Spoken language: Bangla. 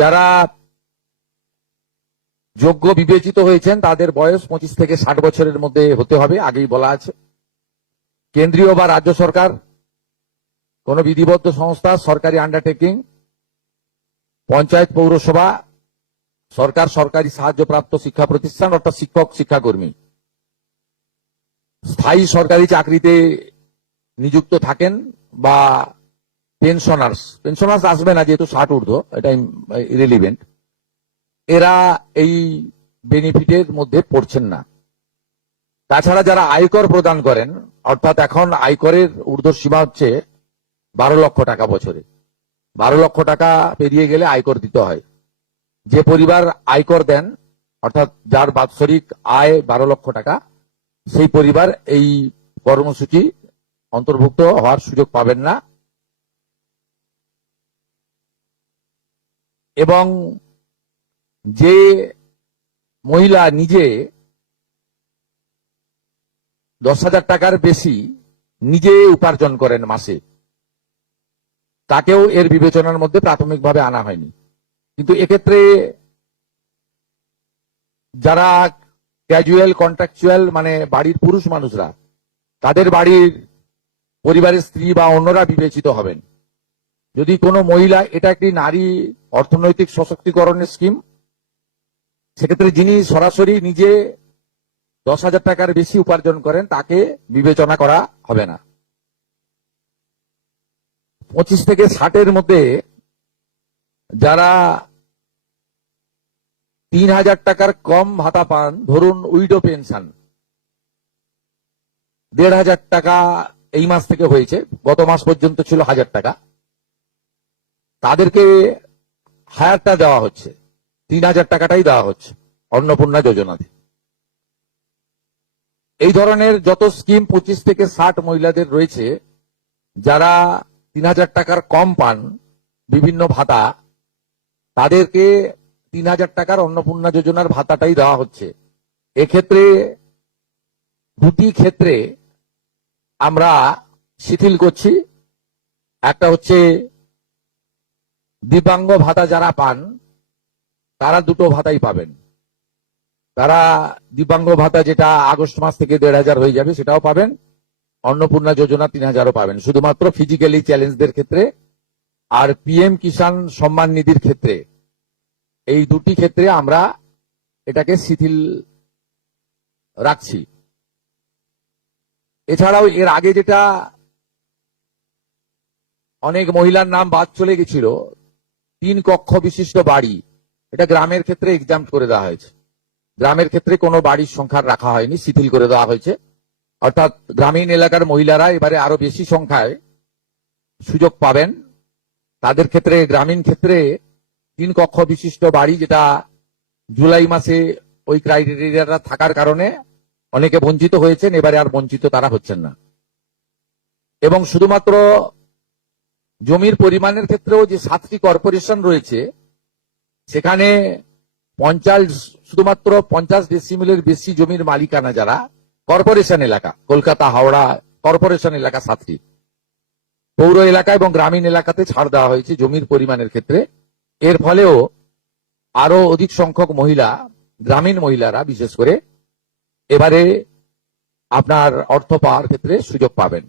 যারা যোগ্য বিবেচিত হয়েছেন তাদের বয়স 25 থেকে 60 বছরের মধ্যে হতে হবে, আগেই বলা আছে। কেন্দ্রীয় বা রাজ্য সরকার, কোন বিধিবদ্ধ সংস্থা, সরকারি আন্ডারটেকিং, পঞ্চায়েত, পৌরসভা, সরকার, সরকারি সাহায্যপ্রাপ্ত শিক্ষা প্রতিষ্ঠান অর্থাৎ শিক্ষক, শিক্ষাকর্মী, স্থায়ী সরকারি চাকরিতে নিযুক্ত থাকেন বা পেনশনার্স আসবে না যেহেতু 60 ঊর্ধ্ব, এটা ইরেলিভেন্ট, এরা এই বেনিফিটের মধ্যে পড়ছেন না। তাছাড়া যারা আয়কর প্রদান করেন, অর্থাৎ এখন আয়করের ঊর্ধ্ব সীমা হচ্ছে 12 লক্ষ টাকা বছরে। 12 লক্ষ টাকা পেরিয়ে গেলে আয়কর দিতে হয়। যে পরিবার আয়কর দেন, অর্থাৎ যার বাৎসরিক আয় 12 লক্ষ টাকা, সেই পরিবার এই কর্মসূচি অন্তর্ভুক্ত হওয়ার সুযোগ পাবেন না। এবং যে মহিলা নিজে 10,000 টাকার বেশি নিজে উপার্জন করেন মাসে, তাকেও এর বিবেচনার মধ্যে প্রাথমিকভাবে আনা হয়নি। কিন্তু এক্ষেত্রে যারা ক্যাজুয়াল, কন্ট্রাকচুয়াল, মানে বাড়ির পুরুষ মানুষরা, তাদের বাড়ির পরিবারের স্ত্রী বা অন্যরা বিবেচিত হবেন। যদি কোনো মহিলা, এটা একটি নারী অর্থনৈতিক সশক্তিকরণের স্কিম, সেক্ষেত্রে যিনি সরাসরি নিজে 10,000 টাকার বেশি উপার্জন করেন তাকে বিবেচনা করা হবে না। 25 থেকে 60-এর মধ্যে যারা 3,000 টাকার কম ভাতা পান, ধরুন উইডো পেনশন 1,500 টাকা এই মাস থেকে হয়েছে, গত মাস পর্যন্ত ছিল 1,000 টাকা, তাদেরকে হায়ারটা দেওয়া হচ্ছে, 3,000 টাকাটাই দেওয়া হচ্ছে অন্নপূর্ণা যোজনাতে। এই ধরনের যত স্কিম 25 থেকে 60 মহিলাদের রয়েছে, যারা 3,000 টাকার কম পান বিভিন্ন ভাতা, তাদেরকে 3,000 টাকার অন্নপূর্ণা যোজনার ভাতাটাই দেওয়া হচ্ছে। এক্ষেত্রে দুটি ক্ষেত্রে আমরা শিথিল করছি। একটা হচ্ছে দিব্যাঙ্গ ভাতা যারা পান তারা দুটো ভাতাই পাবেন। তারা দিব্যাঙ্গ ভাতা যেটা আগস্ট মাস থেকে 1,500 হয়ে যাবে সেটাও পাবেন, অন্নপূর্ণা যোজনা 3,000ও পাবেন, শুধুমাত্র ফিজিক্যালি চ্যালেঞ্জদের ক্ষেত্রে আর পিএম কিষাণ সম্মান নিধির ক্ষেত্রে। এই দুটি ক্ষেত্রে আমরা এটাকে শিথিল রাখছি। এছাড়াও এর আগে যেটা অনেক মহিলার নাম বাদ চলে গেছিল, 3 কক্ষ বিশিষ্ট বাড়ি, এটা গ্রামের ক্ষেত্রে এক্সাম্পট করে দেওয়া হয়েছে। গ্রামের ক্ষেত্রে কোনো বাড়ির সংখ্যা রাখা হয়নি, শিথিল করে দেওয়া হয়েছে। অর্থাৎ গ্রামীণ এলাকার মহিলারা এবারে আরো বেশি সংখ্যায় সুযোগ পাবেন। তাদের ক্ষেত্রে, গ্রামীণ ক্ষেত্রে 3 কক্ষ বিশিষ্ট বাড়ি, যেটা জুলাই মাসে ওই ক্রাইটেরিয়াটা থাকার কারণে অনেকে বঞ্চিত হয়েছেন, এবারে আর বঞ্চিত তারা হচ্ছেন না। এবং শুধুমাত্র জমির পরিমাণের ক্ষেত্রেও যে 7টি কর্পোরেশন রয়েছে, সেখানে শুধুমাত্র 50 ডেসিমেলের বেশি জমির মালিকানা যারা কর্পোরেশন এলাকা, কলকাতা, হাওড়া কর্পোরেশন এলাকা 7টি, পৌর এলাকা এবং গ্রামীণ এলাকাতে ছাড় দেওয়া হয়েছে জমির পরিমাণের ক্ষেত্রে। এর ফলেও আরো অধিক সংখ্যক মহিলা, গ্রামীণ মহিলারা বিশেষ করে, এবারে আপনার অর্থ পাওয়ার ক্ষেত্রে সুযোগ পাবেন।